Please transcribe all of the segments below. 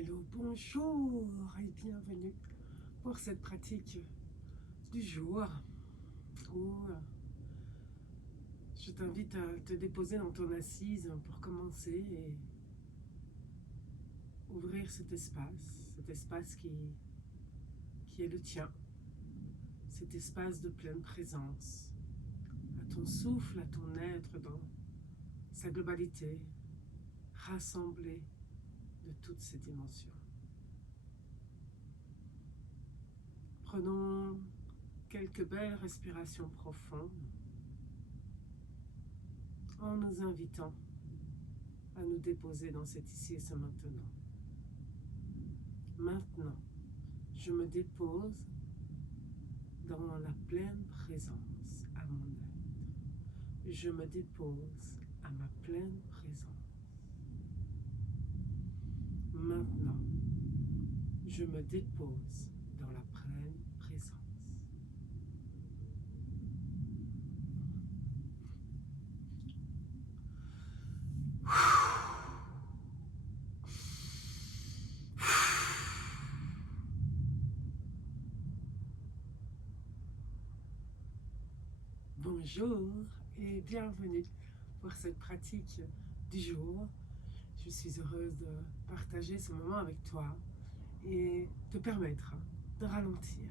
Hello, bonjour et bienvenue pour cette pratique du jour où je t'invite à te déposer dans ton assise pour commencer et ouvrir cet espace qui est le tien, cet espace de pleine présence, à ton souffle, à ton être dans sa globalité, rassemblé de toutes ces dimensions. Prenons quelques belles respirations profondes en nous invitant à nous déposer dans cet ici et ce maintenant. Maintenant, je me dépose dans la pleine présence à mon être. Je me dépose à ma pleine présence. Maintenant, je me dépose dans la pleine présence. Bonjour et bienvenue pour cette pratique du jour. Je suis heureuse de partager ce moment avec toi et te permettre de ralentir,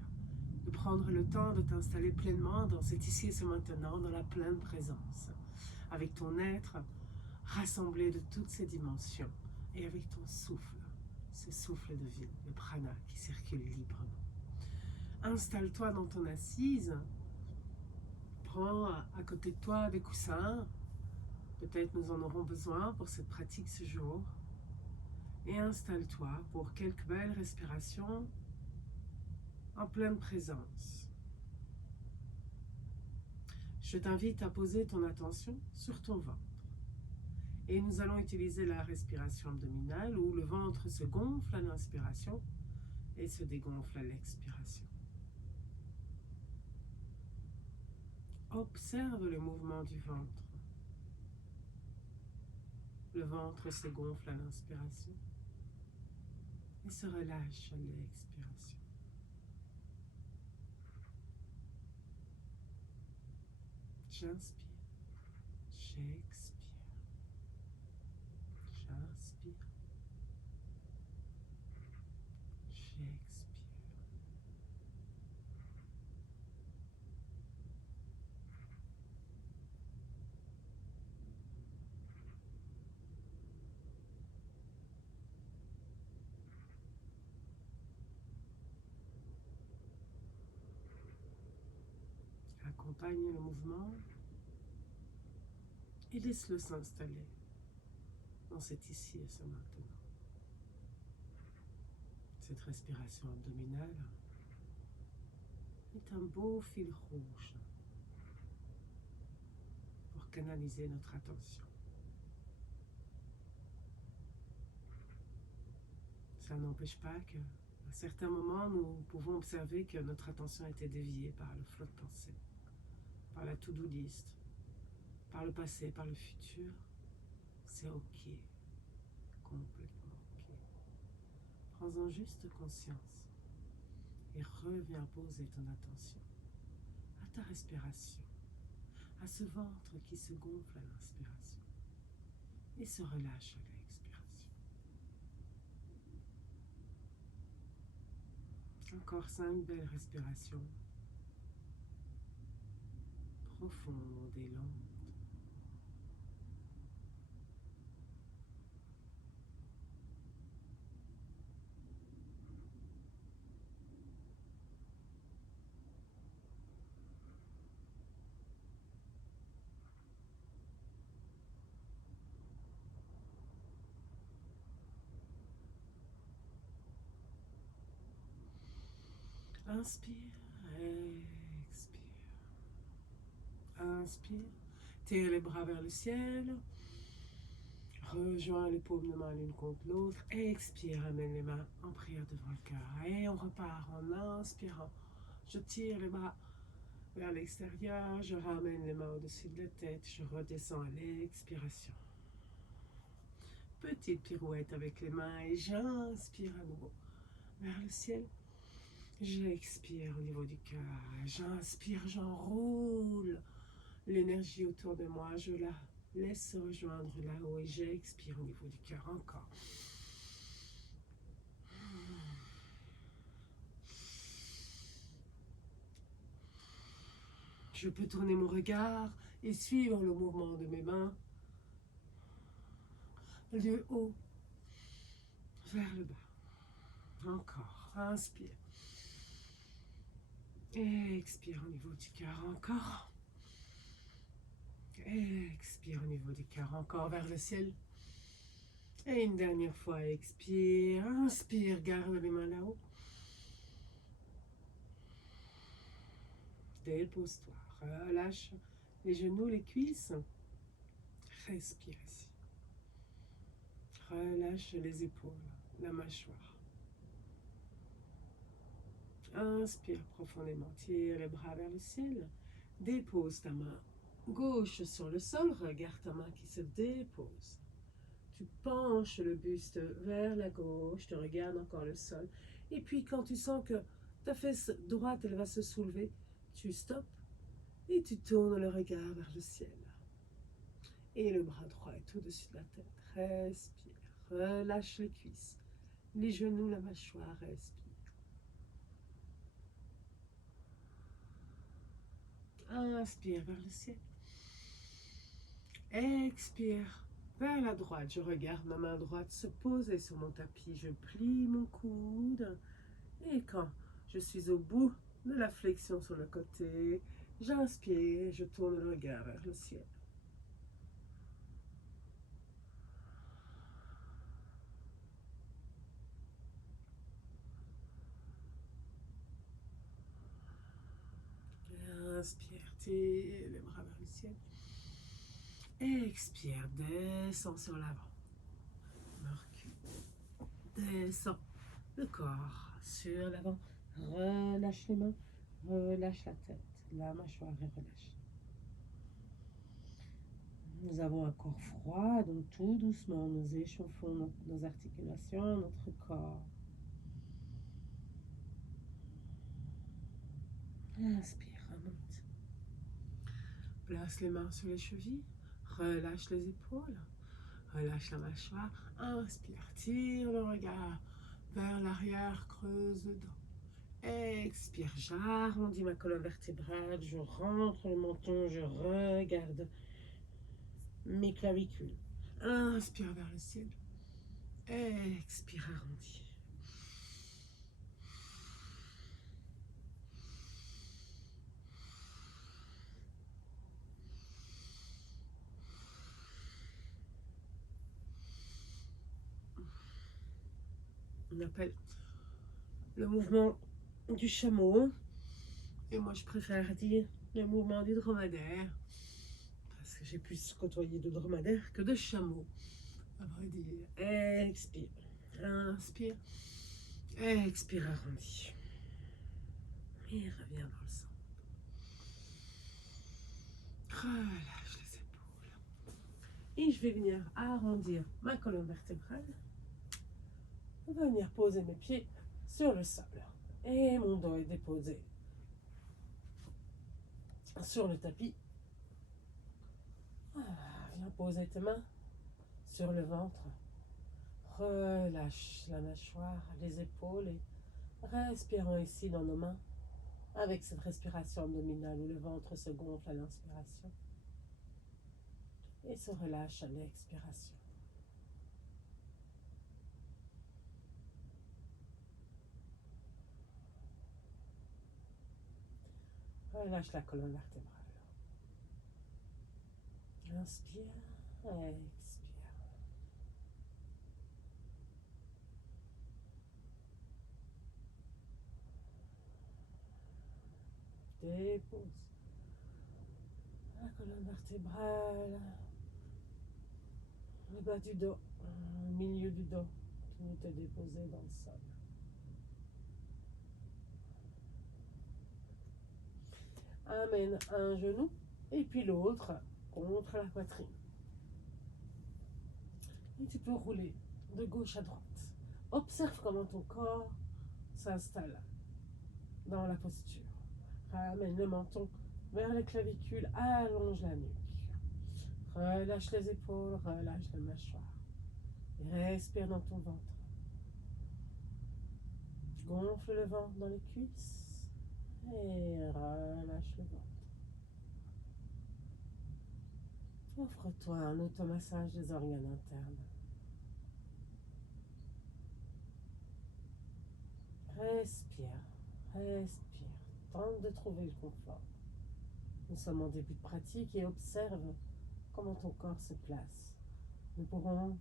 de prendre le temps de t'installer pleinement dans cet ici et ce maintenant, dans la pleine présence, avec ton être rassemblé de toutes ces dimensions et avec ton souffle, ce souffle de vie, le prana qui circule librement. Installe-toi dans ton assise, prends à côté de toi des coussins, peut-être nous en aurons besoin pour cette pratique ce jour, et installe-toi pour quelques belles respirations en pleine présence. Je t'invite à poser ton attention sur ton ventre. Et nous allons utiliser la respiration abdominale où le ventre se gonfle à l'inspiration et se dégonfle à l'expiration. Observe le mouvement du ventre. Le ventre se gonfle à l'inspiration et se relâche à l'expiration. J'inspire, j'expire. J'inspire, j'expire. Accompagne le mouvement et laisse-le s'installer dans cet ici et ce maintenant. Cette respiration abdominale est un beau fil rouge pour canaliser notre attention. Ça n'empêche pas qu'à certains moments, nous pouvons observer que notre attention a été déviée par le flot de pensée, par la to-do list, par le passé, par le futur. C'est ok, complètement ok. Prends-en juste conscience et reviens poser ton attention à ta respiration, à ce ventre qui se gonfle à l'inspiration et se relâche à l'expiration. Encore 5 belles respirations, profondes et lentes. Inspire, expire. Inspire, tire les bras vers le ciel. Rejoins les paumes de main l'une contre l'autre. Expire, amène les mains en prière devant le cœur. Et on repart en inspirant. Je tire les bras vers l'extérieur. Je ramène les mains au-dessus de la tête. Je redescends à l'expiration. petite pirouette avec les mains et j'inspire à nouveau vers le ciel. J'expire au niveau du cœur. J'inspire, j'enroule l'énergie autour de moi. Je la laisse se rejoindre là-haut et j'expire au niveau du cœur encore. Je peux tourner mon regard et suivre le mouvement de mes mains du haut vers le bas. Encore. Inspire. Expire au niveau du cœur. Encore. Expire au niveau du cœur. Encore vers le ciel. Et une dernière fois. Expire. Inspire. Garde les mains là-haut. Dépose-toi. Relâche les genoux, les cuisses. Respire ici. Relâche les épaules, la mâchoire. Inspire profondément. Tire les bras vers le ciel. Dépose ta main gauche sur le sol. Regarde ta main qui se dépose. Tu penches le buste vers la gauche. Tu regardes encore le sol. Et puis quand tu sens que ta fesse droite elle va se soulever, tu stoppes et tu tournes le regard vers le ciel. Et le bras droit est au-dessus de la tête. Respire. Relâche les cuisses, les genoux, la mâchoire. Respire. Inspire vers le ciel. Expire vers la droite. Je regarde ma main droite se poser sur mon tapis. Je plie mon coude. Et quand je suis au bout de la flexion sur le côté, j'inspire. Je tourne le regard vers le ciel. Inspire, tire les bras vers le ciel. Expire, descends sur l'avant. Descends le corps sur l'avant. Relâche les mains, relâche la tête, la mâchoire et relâche. Nous avons un corps froid, donc tout doucement nous échauffons nos articulations, notre corps. Inspire, remonte. Place les mains sur les chevilles, relâche les épaules, relâche la mâchoire. Inspire, tire le regard vers l'arrière, creuse le dos. Expire, j'arrondis ma colonne vertébrale, je rentre le menton, je regarde mes clavicules. Inspire vers le ciel. Expire, arrondi. On appelle le mouvement du chameau. Et moi, je préfère dire le mouvement du dromadaire. Parce que j'ai plus côtoyé de dromadaire que de chameau. À vrai dire. Expire. Inspire. Expire, arrondi. Et reviens dans le centre. Relâche les épaules. Et je vais venir arrondir ma colonne vertébrale. Venir poser mes pieds sur le sol. Et mon dos est déposé sur le tapis. Viens poser tes mains sur le ventre. Relâche la mâchoire, les épaules et respirons ici dans nos mains avec cette respiration abdominale où le ventre se gonfle à l'inspiration et se relâche à l'expiration. Relâche la colonne vertébrale. Inspire, expire. Dépose la colonne vertébrale, le bas du dos, le milieu du dos, tout est déposé dans le sol. Amène un genou et puis l'autre contre la poitrine. Et tu peux rouler de gauche à droite. Observe comment ton corps s'installe dans la posture. Ramène le menton vers les clavicules, allonge la nuque. Relâche les épaules, relâche la mâchoire. Et respire dans ton ventre. Gonfle le ventre dans les cuisses et relâche le ventre. Offre-toi un automassage des organes internes. Respire, respire. Tente de trouver le confort. Nous sommes en début de pratique et observe comment ton corps se place. Nous pourrons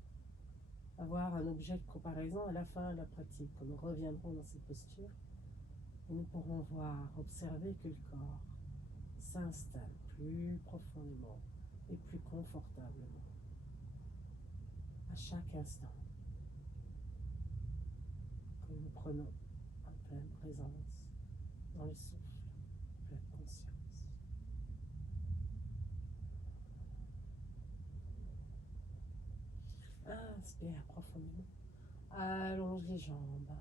avoir un objet de comparaison à la fin de la pratique, quand nous reviendrons dans cette posture. Et nous pourrons voir, observer que le corps s'installe plus profondément et plus confortablement à chaque instant que nous prenons en pleine présence dans le souffle, pleine conscience. Inspire profondément. Allonge les jambes.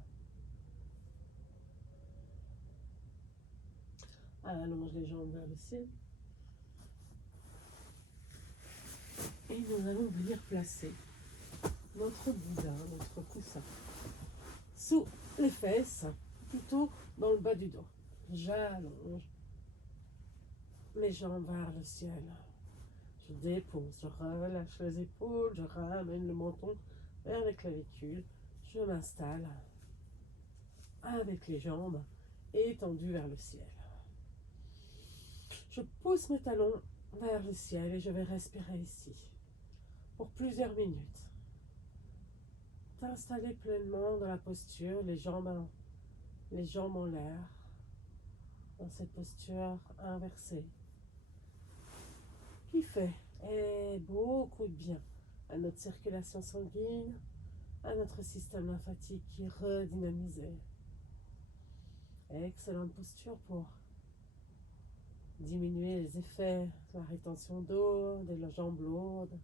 Allonge les jambes vers le ciel. Et nous allons venir placer notre boudin, notre coussin, sous les fesses, plutôt dans le bas du dos. J'allonge mes jambes vers le ciel. Je dépose, je relâche les épaules, je ramène le menton vers les clavicules. Je m'installe avec les jambes étendues vers le ciel. Je pousse mes talons vers le ciel et je vais respirer ici pour plusieurs minutes. T'installer pleinement dans la posture, les jambes en l'air, dans cette posture inversée, qui fait beaucoup de bien à notre circulation sanguine, à notre système lymphatique qui est redynamisé. Excellente posture pour diminuer les effets de la rétention d'eau, des jambes lourdes.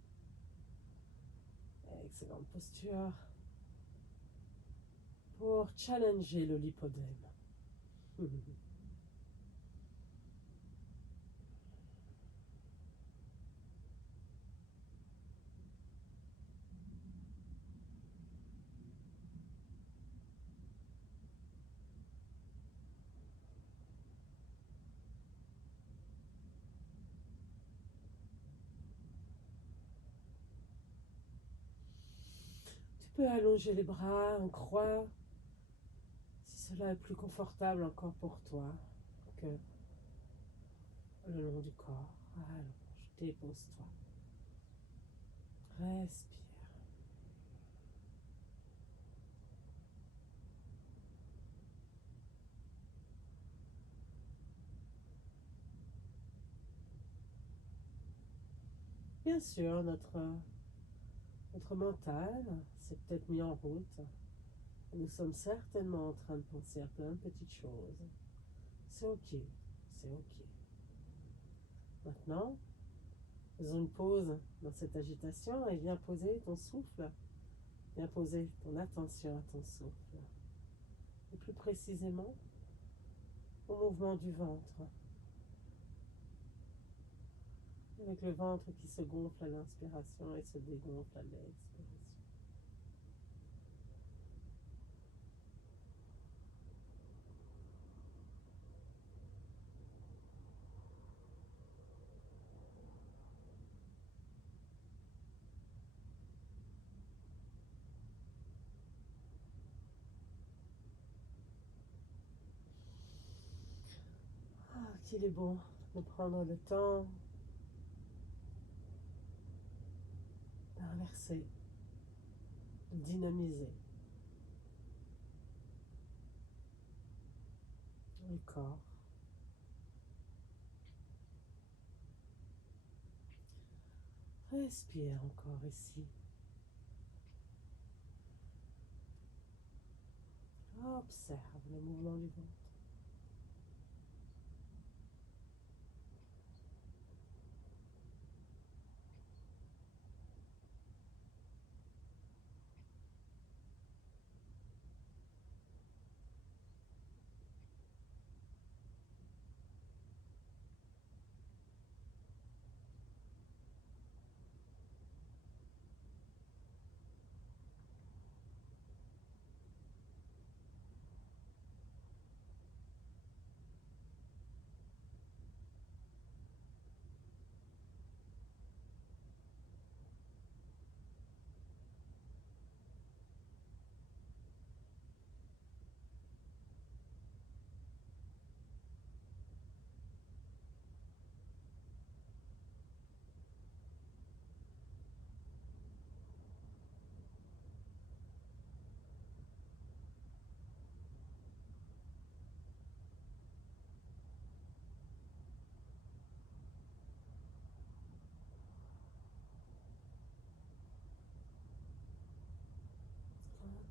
Excellente posture pour challenger le lipodème. Tu peux allonger les bras en croix si cela est plus confortable encore pour toi que le long du corps. Allonge, dépose-toi. Respire. Bien sûr, notre mental s'est peut-être mis en route. Nous sommes certainement en train de penser à plein de petites choses. C'est ok, c'est ok. Maintenant, faisons une pause dans cette agitation et viens poser ton souffle. Viens poser ton attention à ton souffle. Et plus précisément, au mouvement du ventre. Avec le ventre qui se gonfle à l'inspiration et se dégonfle à l'expiration. Qu'il est bon de prendre le temps d'inverser, de dynamiser le corps. Respire encore ici. Observe le mouvement du ventre.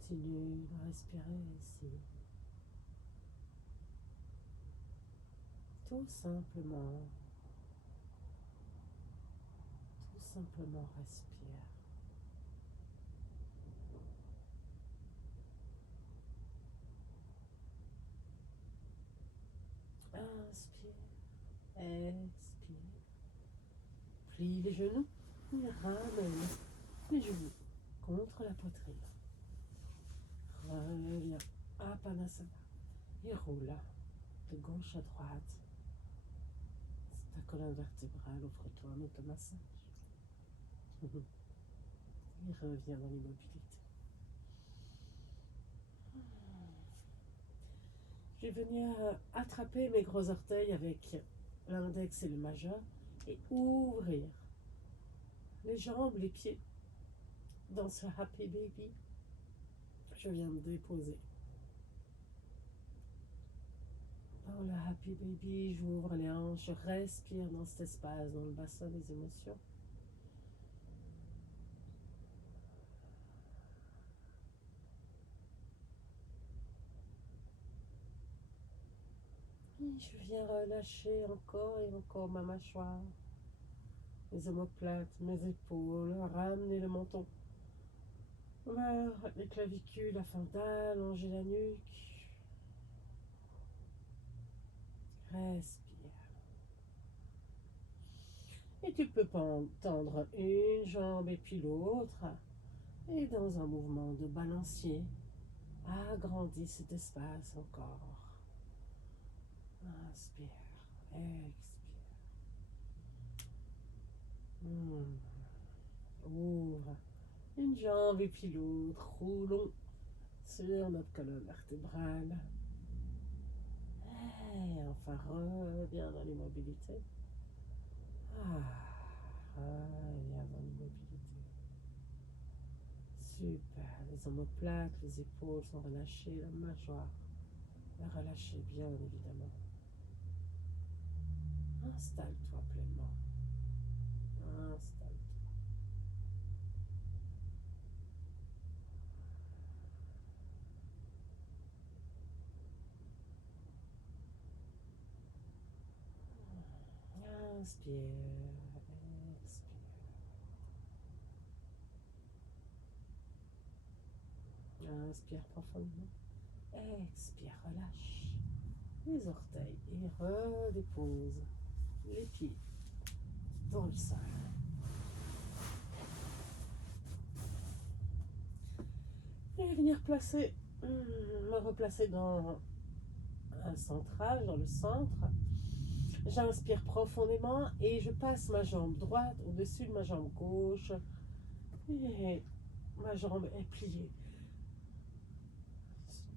Continue de respirer ici. Tout simplement respire. Inspire, expire. Plie les genoux et ramène les genoux contre la poitrine. Reviens à Padmasana et roule de gauche à droite. Ta colonne vertébrale, offre-toi un automassage. Et reviens dans l'immobilité. Je vais venir attraper mes gros orteils avec l'index et le majeur et ouvrir les jambes, les pieds dans ce Happy Baby. Je viens me déposer dans le Happy Baby. J'ouvre les hanches, je respire dans cet espace, dans le bassin des émotions. Et je viens relâcher encore et encore ma mâchoire, mes omoplates, mes épaules, ramener le menton vers les clavicules afin d'allonger la nuque. Respire. Et tu peux tendre une jambe et puis l'autre. Et dans un mouvement de balancier, agrandis cet espace encore. Inspire, expire. Ouvre une jambe et puis l'autre. Roulons sur notre colonne vertébrale. Et enfin, reviens dans l'immobilité. Reviens dans l'immobilité. Super. Les omoplates, les épaules sont relâchées, la mâchoire est relâchée, bien évidemment. Installe-toi pleinement. Installe-toi. Inspire, expire. Inspire profondément. Expire, relâche les orteils et redépose les pieds dans le sol. Et venir me replacer dans un centrage, dans le centre. J'inspire profondément et je passe ma jambe droite au-dessus de ma jambe gauche. Et ma jambe est pliée.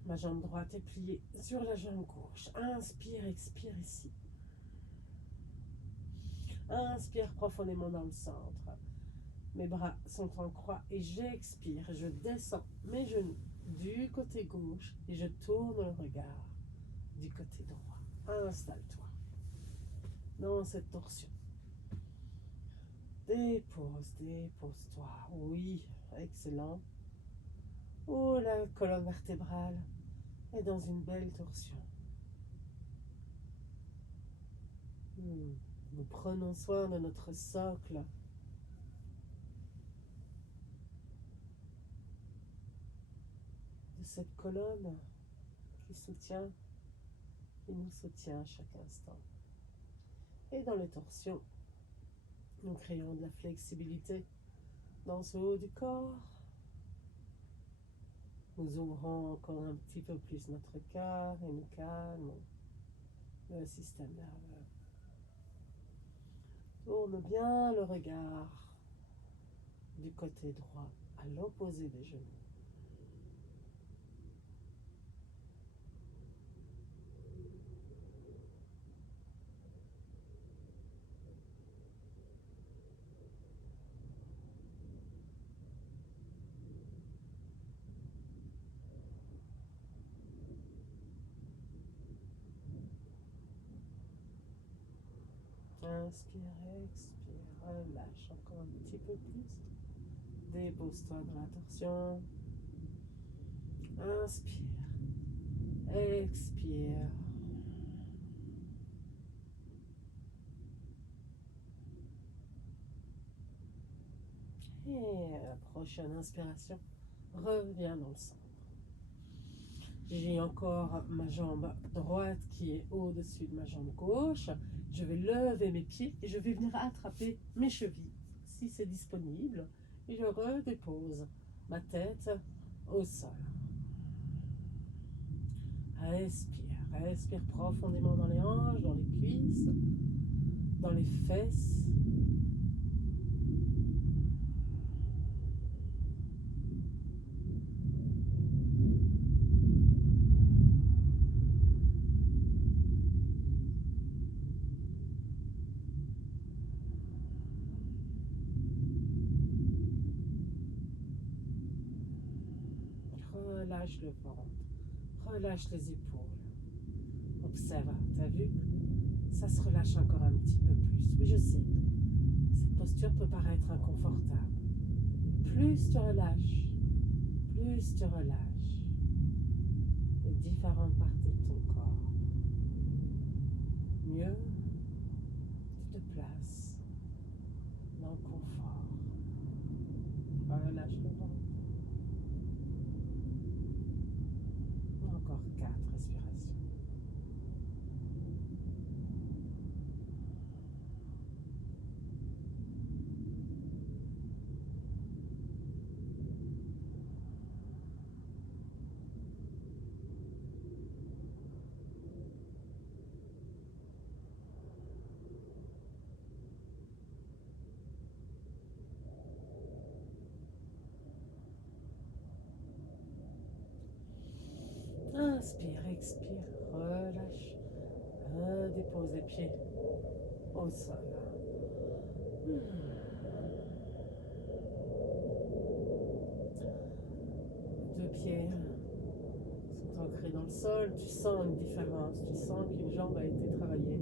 Ma jambe droite est pliée sur la jambe gauche. Inspire, expire ici. Inspire profondément dans le centre. Mes bras sont en croix et j'expire. Je descends mes genoux du côté gauche et je tourne le regard du côté droit. Installe-toi dans cette torsion. Dépose-toi. Oui, excellent. Oh, la colonne vertébrale est dans une belle torsion. Nous prenons soin de notre socle. De cette colonne qui nous soutient à chaque instant. Et dans les torsions, nous créons de la flexibilité dans ce haut du corps. Nous ouvrons encore un petit peu plus notre cœur et nous calmons le système nerveux. Tourne bien le regard du côté droit à l'opposé des genoux. Inspire, expire, relâche encore un petit peu plus. Dépose-toi dans la torsion. Inspire. Expire. Et à la prochaine inspiration, reviens dans le centre. J'ai encore ma jambe droite qui est au-dessus de ma jambe gauche. Je vais lever mes pieds et je vais venir attraper mes chevilles si c'est disponible. Et je redépose ma tête au sol. Respire, respire profondément dans les hanches, dans les cuisses, dans les fesses. Relâche le ventre, relâche les épaules. Observe, t'as vu? Ça se relâche encore un petit peu plus. Oui, je sais. Cette posture peut paraître inconfortable. Plus tu relâches les différentes parties de ton corps, mieux tu te places dans le confort. Relâche le ventre. Encore 4 respirations. Inspire, expire, relâche. Dépose les pieds au sol. Deux pieds sont ancrés dans le sol. Tu sens une différence. Tu sens qu'une jambe a été travaillée.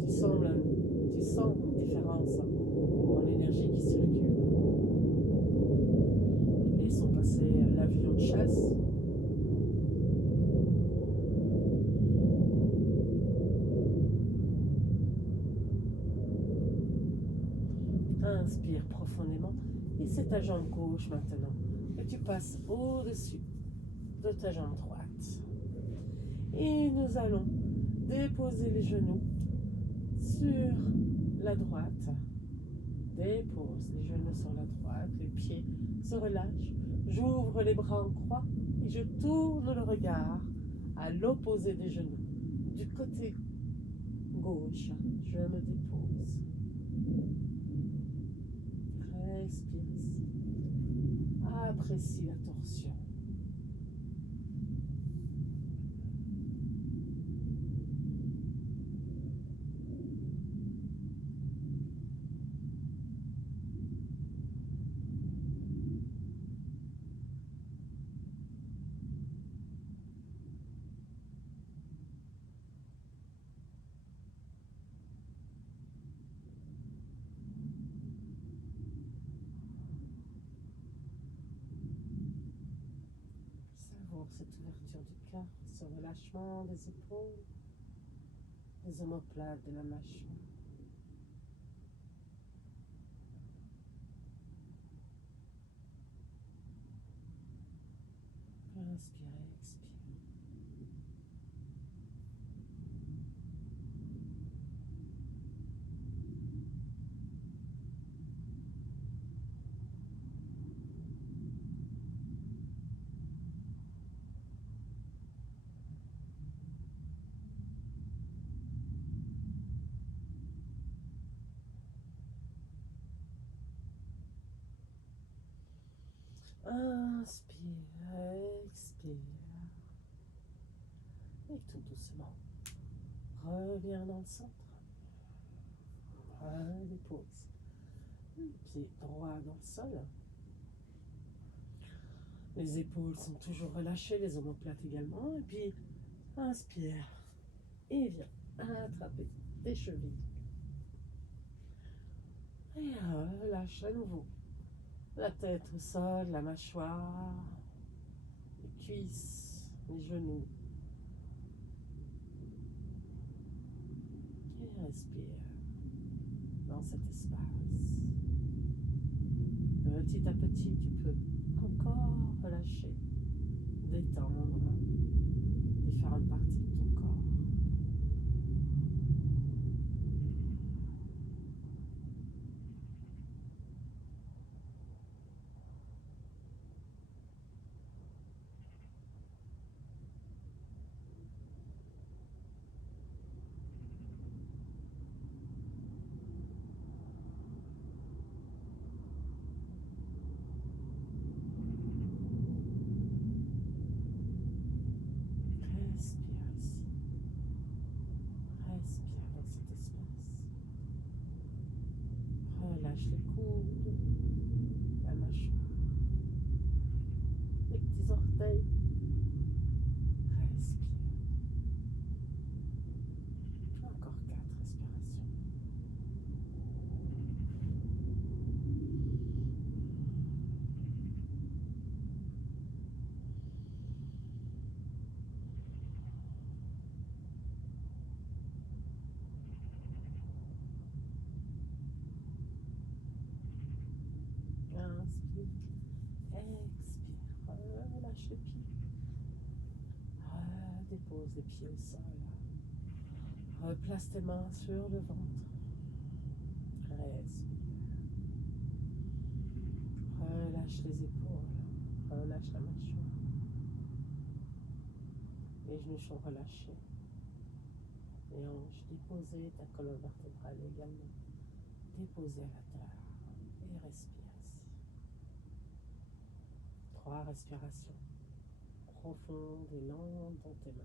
Tu sens une différence dans l'énergie qui circule. Laissons passer l'avion de chasse. Inspire profondément et c'est ta jambe gauche maintenant que tu passes au-dessus de ta jambe droite. Et nous allons déposer les genoux sur la droite. Dépose les genoux sur la droite, les pieds se relâchent. J'ouvre les bras en croix et je tourne le regard à l'opposé des genoux. Du côté gauche, je me dépose. Respire ici. Apprécie la torsion. Savoure cette ouverture du cœur, ce relâchement des épaules, des omoplates de la mâchoire. Inspirez, expirez. Inspire, expire. Et tout doucement, reviens dans le centre. Dépose. Pied droit dans le sol. Les épaules sont toujours relâchées, les omoplates également. Et puis, inspire. Et viens attraper tes chevilles. Et relâche à nouveau. La tête au sol, la mâchoire, les cuisses. les genoux. Et respire dans cet espace. Petit à petit, tu peux encore relâcher, détendre différentes parties de ton corps. Respire ici. Respire dans cet espace. Relâche les coudes, la mâchoire, les petits orteils. Respire. Encore 4 respirations. Inspire, expire, relâche les pieds. Dépose les pieds au sol. Replace tes mains sur le ventre. Respire. Relâche les épaules. Relâche la mâchoire. Les genoux sont relâchés. Les hanches déposées, ta colonne vertébrale également déposée à la terre. Et respire ici. 3 respirations profondes et lentes dans tes mains.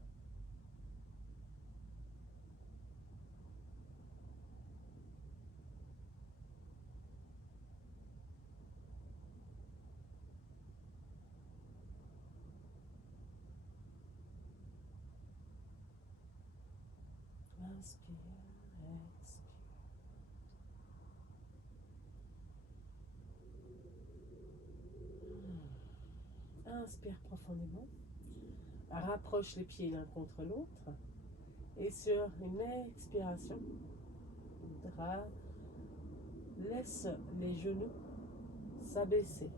Inspire, expire. Inspire profondément. Rapproche les pieds l'un contre l'autre. Et sur une expiration, laisse les genoux s'abaisser,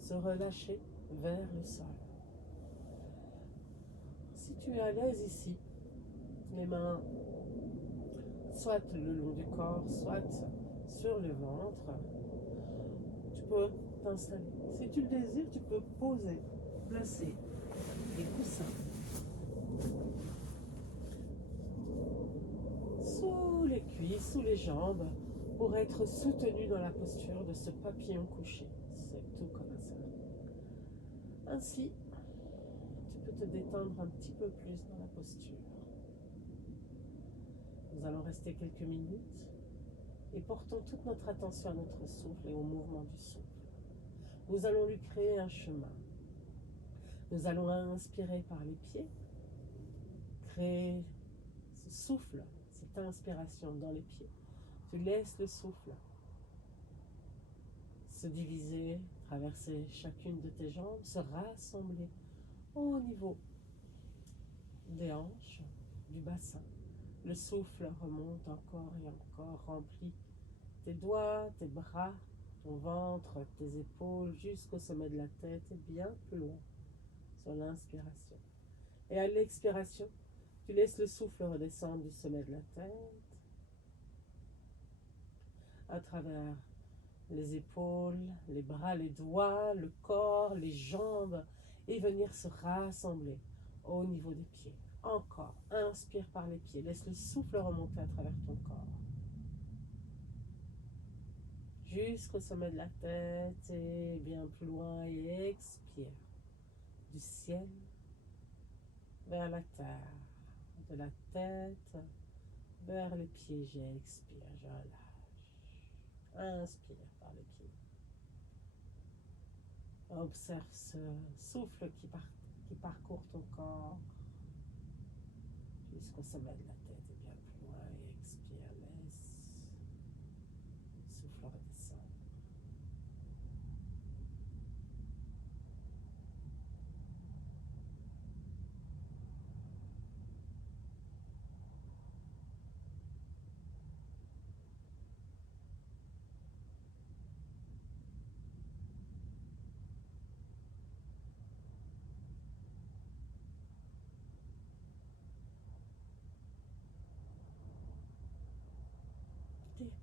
se relâcher vers le sol. Si tu es à l'aise ici, les mains soit le long du corps, soit sur le ventre, tu peux t'installer. Si tu le désires, tu peux poser, placer des coussins sous les cuisses, sous les jambes, pour être soutenu dans la posture de ce papillon couché. C'est tout comme ça. Ainsi, tu peux te détendre un petit peu plus dans la posture. Nous allons rester quelques minutes et portons toute notre attention à notre souffle et au mouvement du souffle. Nous allons lui créer un chemin. Nous allons inspirer par les pieds, créer ce souffle, cette inspiration dans les pieds. Tu laisses le souffle se diviser, traverser chacune de tes jambes, se rassembler au niveau des hanches, du bassin. Le souffle remonte encore et encore, remplit tes doigts, tes bras, ton ventre, tes épaules, jusqu'au sommet de la tête et bien plus loin sur l'inspiration. Et à l'expiration, tu laisses le souffle redescendre du sommet de la tête, à travers les épaules, les bras, les doigts, le corps, les jambes, et venir se rassembler au niveau des pieds. Encore, inspire par les pieds, laisse le souffle remonter à travers ton corps. Jusqu'au sommet de la tête et bien plus loin, et expire. Du ciel vers la terre, de la tête vers les pieds, j'expire, je relâche. Inspire par les pieds. Observe ce souffle qui parcourt ton corps jusqu'au sommet de la tête et bien plus loin, et expire, laisse le souffle redescendre.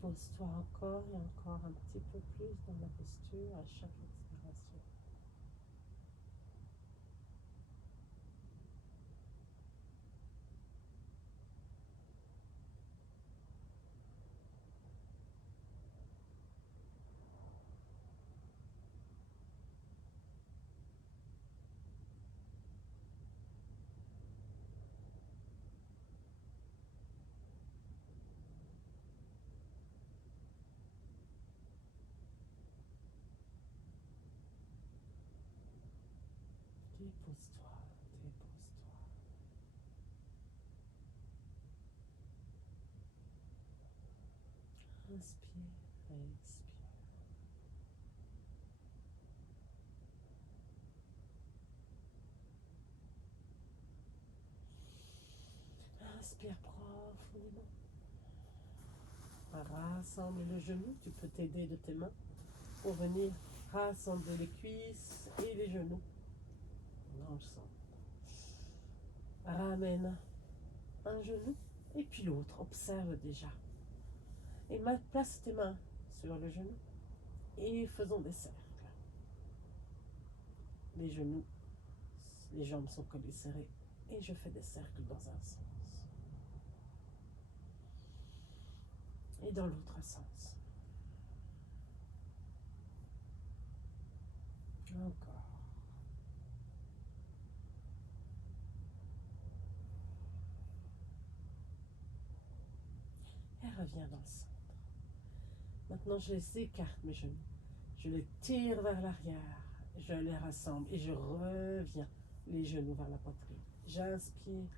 Dépose-toi encore et encore un petit peu plus dans la posture à chaque expiration. Dépose-toi, dépose-toi. Inspire et expire. Inspire profondément. Rassemble le genou. Tu peux t'aider de tes mains pour venir rassembler les cuisses et les genoux dans le centre. Ramène un genou et puis l'autre. Observe déjà. Et place tes mains sur le genou et faisons des cercles. Les genoux, les jambes sont collées serrées et je fais des cercles dans un sens. Et dans l'autre sens. Encore. Et reviens dans le centre. Maintenant, je les écarte mes genoux. Je les tire vers l'arrière. Je les rassemble et je reviens les genoux vers la poitrine. J'inspire,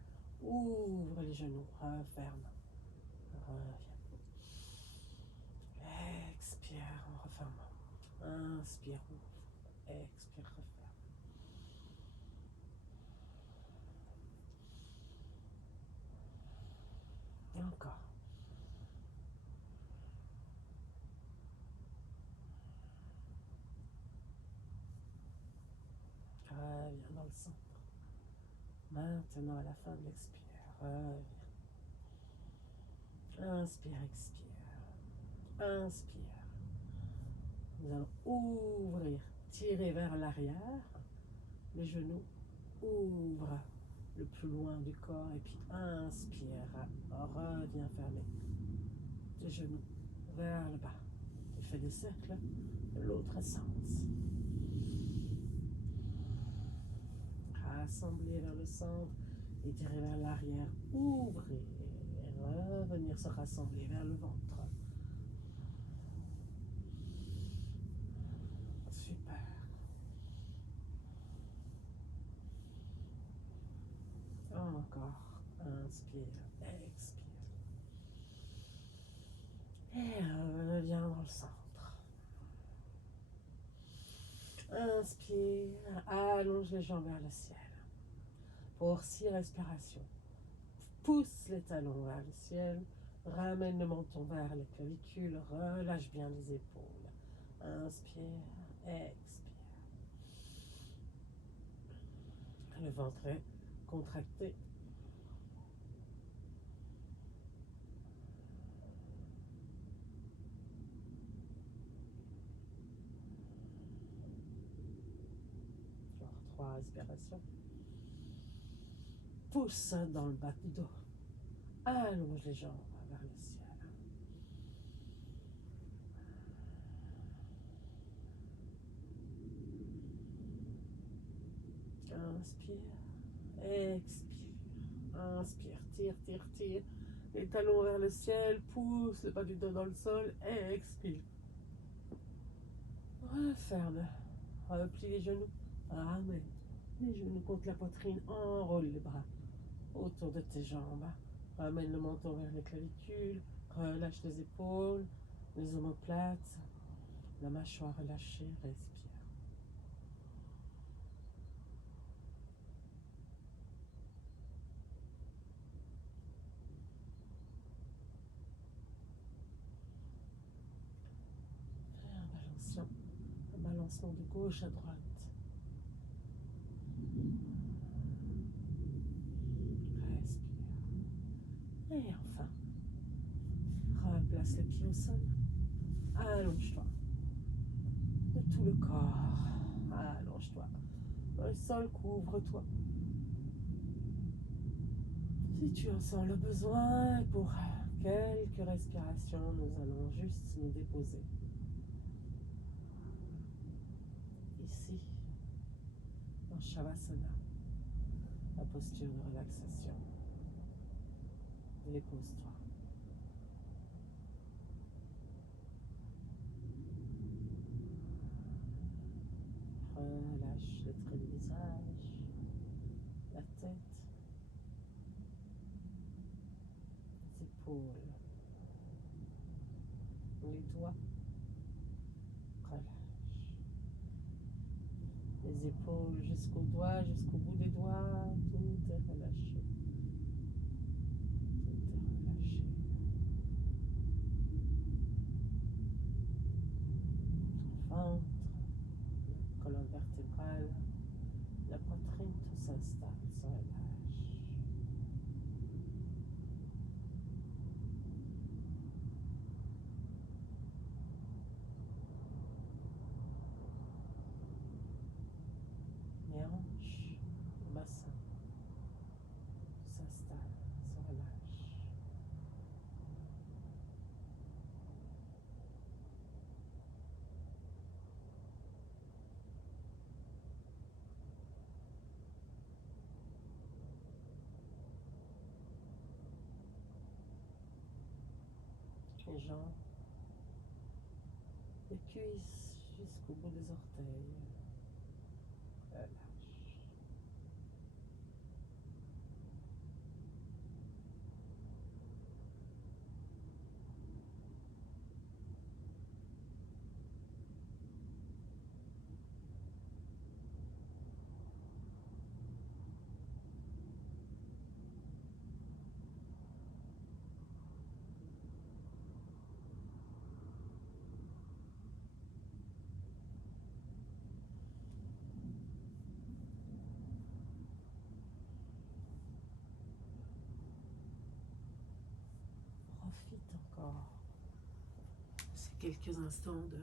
ouvre les genoux, referme, reviens. Expire en refermant. Inspire, ouvre. Expire, referme. Encore. Reviens dans le centre. Maintenant, à la fin de l'expire, reviens. Inspire, expire. Inspire. Nous allons ouvrir, tirer vers l'arrière. Les genoux ouvrent le plus loin du corps. Et puis inspire. Reviens fermer. Les genoux vers le bas. Tu fais des cercles de l'autre sens. Rassembler vers le centre et tirer vers l'arrière. Ouvrir. Revenir se rassembler vers le ventre. Super. Encore. Inspire. Expire. Et reviens dans le centre. Inspire. Allonge les jambes vers le ciel. Pour 6 respirations. Pousse les talons vers le ciel. Ramène le menton vers les clavicules. Relâche bien les épaules. Inspire. Expire. Le ventre est contracté. Encore 3 respirations. Pousse dans le bas du dos. Allonge les jambes vers le ciel. Inspire. Expire. Inspire. Tire, tire, tire. Les talons vers le ciel. Pousse le bas du dos dans le sol. Expire. Referme. Replie les genoux. Ramène les genoux contre la poitrine. Enroule les bras autour de tes jambes. Ramène le menton vers les clavicules. Relâche les épaules, les omoplates. La mâchoire relâchée. Respire. Un balancement de gauche à droite. Respire. Et enfin, replace les pieds au sol. Allonge-toi. De tout le corps. Allonge-toi. Le sol, couvre-toi. Si tu en sens le besoin, pour quelques respirations, nous allons juste nous déposer. Ici, dans Shavasana, la posture de relaxation. Dépose-toi. Relâche les traits du visage, la tête, les épaules, les doigts. Relâche. Les épaules jusqu'aux doigts, jusqu'au bout des doigts, tout est relâché. Tout est relâché. Le ventre, la colonne vertébrale, la poitrine, tout s'installe, se relâche. Les hanches, le bassin, tout s'installe, se relâche. Les jambes, les cuisses jusqu'au bout des orteils. Relâche. Profite encore de ces quelques instants de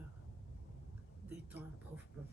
détente profonde.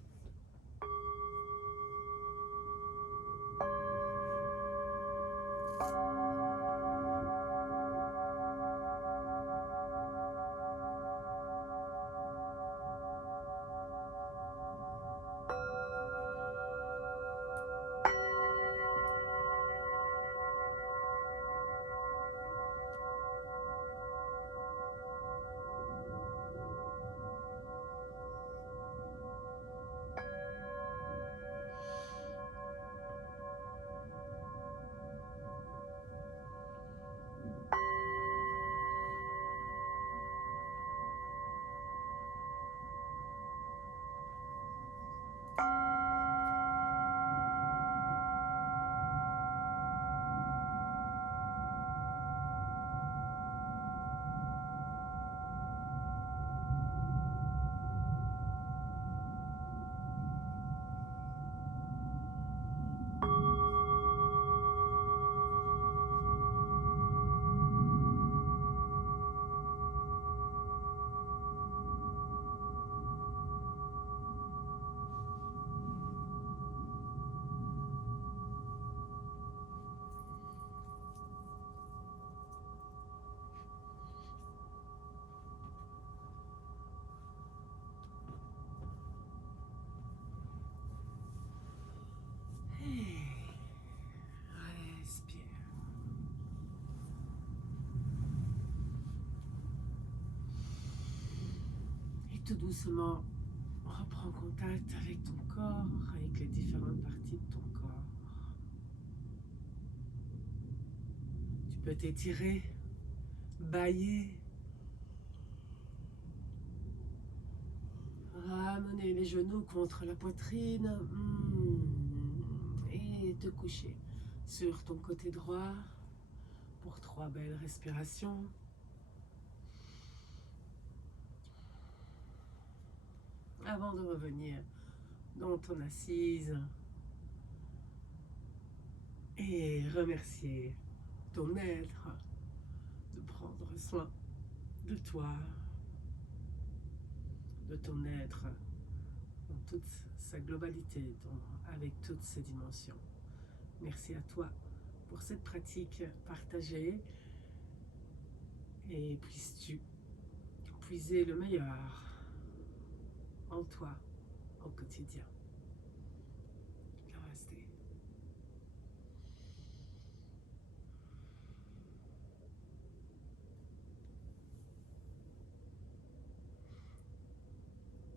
Respire. Et tout doucement, reprends contact avec ton corps, avec les différentes parties de ton corps. Tu peux t'étirer, bâiller, ramener les genoux contre la poitrine et te coucher sur ton côté droit pour 3 belles respirations. Avant de revenir dans ton assise et remercier ton être de prendre soin de toi, de ton être dans toute sa globalité, avec toutes ses dimensions. Merci à toi pour cette pratique partagée et puisses-tu puiser le meilleur en toi au quotidien.